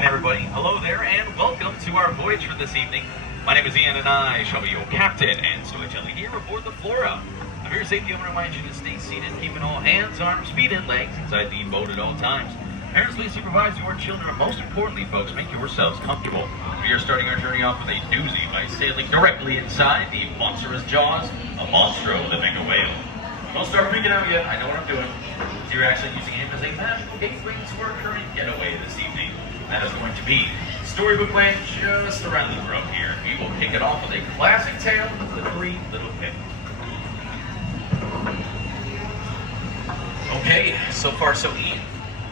again, everybody. Hello there, and welcome to our voyage for this evening. My name is Ian, and I shall be your captain and storyteller here aboard the Flora. I'm here to safety. I'm going to remind you to stay seated, keeping all hands, arms, feet, and legs inside the boat at all times. Parents, please supervise your children, and most importantly, folks, make yourselves comfortable. We are starting our journey off with a doozy by sailing directly inside the monstrous jaws of Monstro, the mega whale. Don't start freaking out yet. I know what I'm doing. You're actually using him as a magical gateway to our current getaway this evening. That is going to be Storybook Land just around the road here. We will kick it off with a classic tale of the Three Little Pigs. Okay, so far so Ian.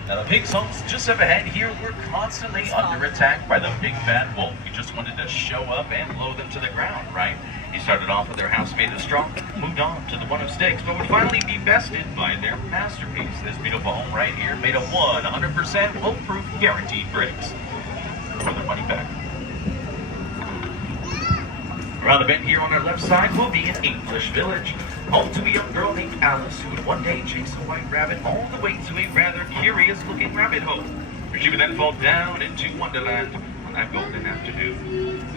Now the pig's homes just up ahead here were constantly under attack by the big bad wolf. He just wanted to show up and blow them to the ground, right? He started off with their house made of straw, moved on to the one of sticks, but would finally be bested by their masterpiece. This beautiful home right here made of 100% wolf-proof guaranteed bricks for their money back. Around the bend here on our left side will be an English village, home to a young girl named Alice who would one day chase a white rabbit all the way to a rather curious-looking rabbit hole, where she would then fall down into Wonderland on that golden afternoon.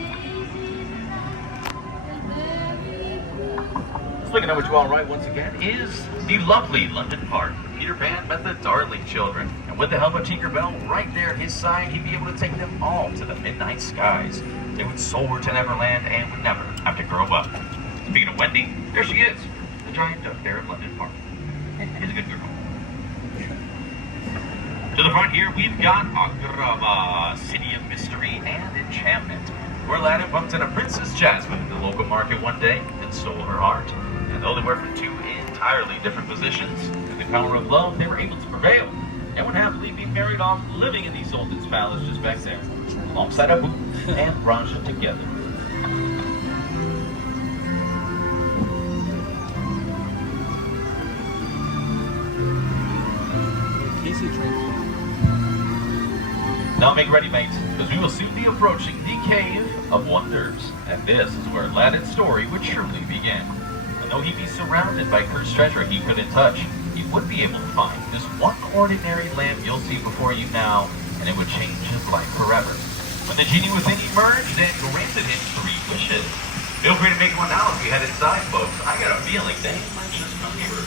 Looking over to our right once again is the lovely London Park. Peter Pan met the darling children, and with the help of Tinkerbell right there at his side, he'd be able to take them all to the midnight skies. They would soar to Neverland and would never have to grow up. Speaking of Wendy, there she is, the giant duck there at London Park. She's a good girl. To the front here, we've got Agrava, City of Mystery and Enchantment, where Aladdin bumped into Princess Jasmine at the local market one day and stole her heart. And though they were from two entirely different positions, in the power of love, they were able to prevail and would happily be married off, living in the Sultan's palace just back there, alongside Abu and Raja together. Now make ready, mates, because we will soon be approaching the Cave of Wonders, and this is where Aladdin's story would truly begin. Though he'd be surrounded by cursed treasure he couldn't touch, he would be able to find this one ordinary lamp you'll see before you now, and it would change his life forever. When the genie within emerged and granted him 3 wishes. Feel free to make one now as we head inside, folks. I got a feeling they might just come true.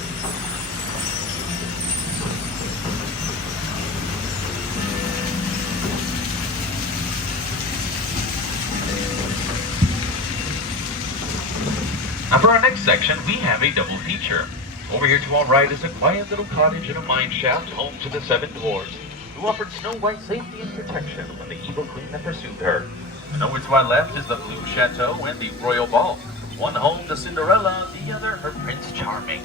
Now for our next section, we have a double feature. Over here to our right is a quiet little cottage in a mine shaft home to the 7 dwarves, who offered Snow White safety and protection from the evil queen that pursued her. And over to our left is the Blue Chateau and the Royal Ball. One home to Cinderella, the other her Prince Charming.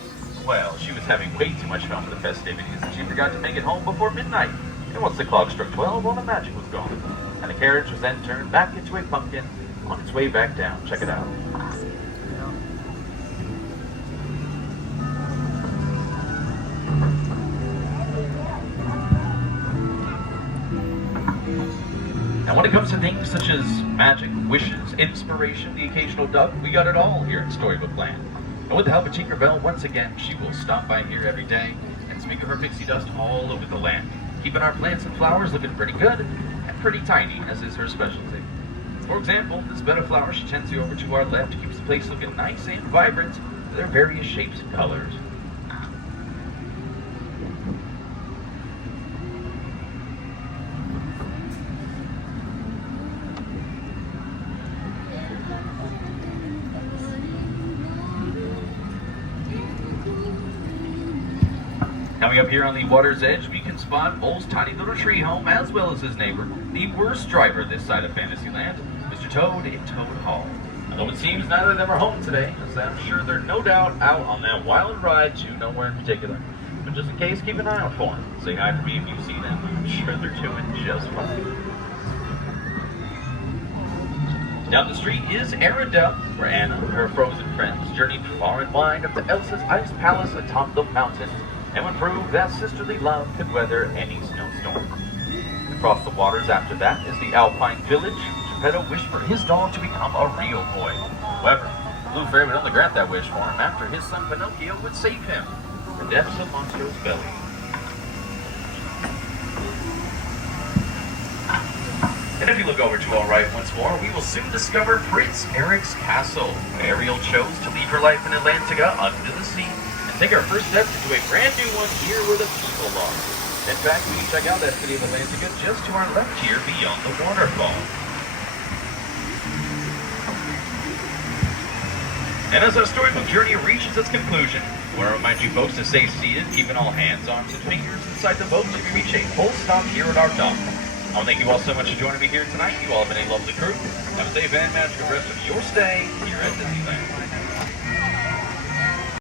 Well, she was having way too much fun with the festivities and she forgot to make it home before midnight. And once the clock struck 12, all the magic was gone. And the carriage was then turned back into a pumpkin on its way back down. Check it out. And when it comes to things such as magic, wishes, inspiration, the occasional duck, we got it all here in Storybook Land. And with the help of Tinkerbell, once again, she will stop by here every day and speak of her pixie dust all over the land, keeping our plants and flowers looking pretty good and pretty tiny, as is her specialty. For example, this bed of flowers she tends to over to our left keeps the place looking nice and vibrant with their various shapes and colors. Coming up here on the water's edge, we can spot Mole's tiny little tree home, as well as his neighbor, the worst driver this side of Fantasyland, Mr. Toad in Toad Hall. Although it seems neither of them are home today, as I'm sure they're no doubt out on that wild ride to nowhere in particular. But just in case, keep an eye out for them. Say hi for me if you see them. I'm sure they're doing just fine. Down the street is Arendelle, where Anna and her frozen friends journeyed far and wide up to Elsa's ice palace atop the mountains, and would prove that sisterly love could weather any snowstorm. Across the waters after that is the Alpine Village. Geppetto wished for his dog to become a real boy. However, the Blue Fairy would only grant that wish for him after his son Pinocchio would save him from the depths of Monstro's belly. And if you look over to our right once more, we will soon discover Prince Eric's castle. Ariel chose to leave her life in Atlantica under the sea and take our first steps into a brand new one here where the people are. In fact, we can check out that city of Atlantica just to our left here beyond the waterfall. And as our storybook journey reaches its conclusion, I want to remind you folks to stay seated, keeping all hands, arms, and fingers inside the boat to reach a full stop here at our dock. I want to thank you all so much for joining me here tonight. You all have been a lovely crew. Have a safe and magical rest of your stay here at Disneyland.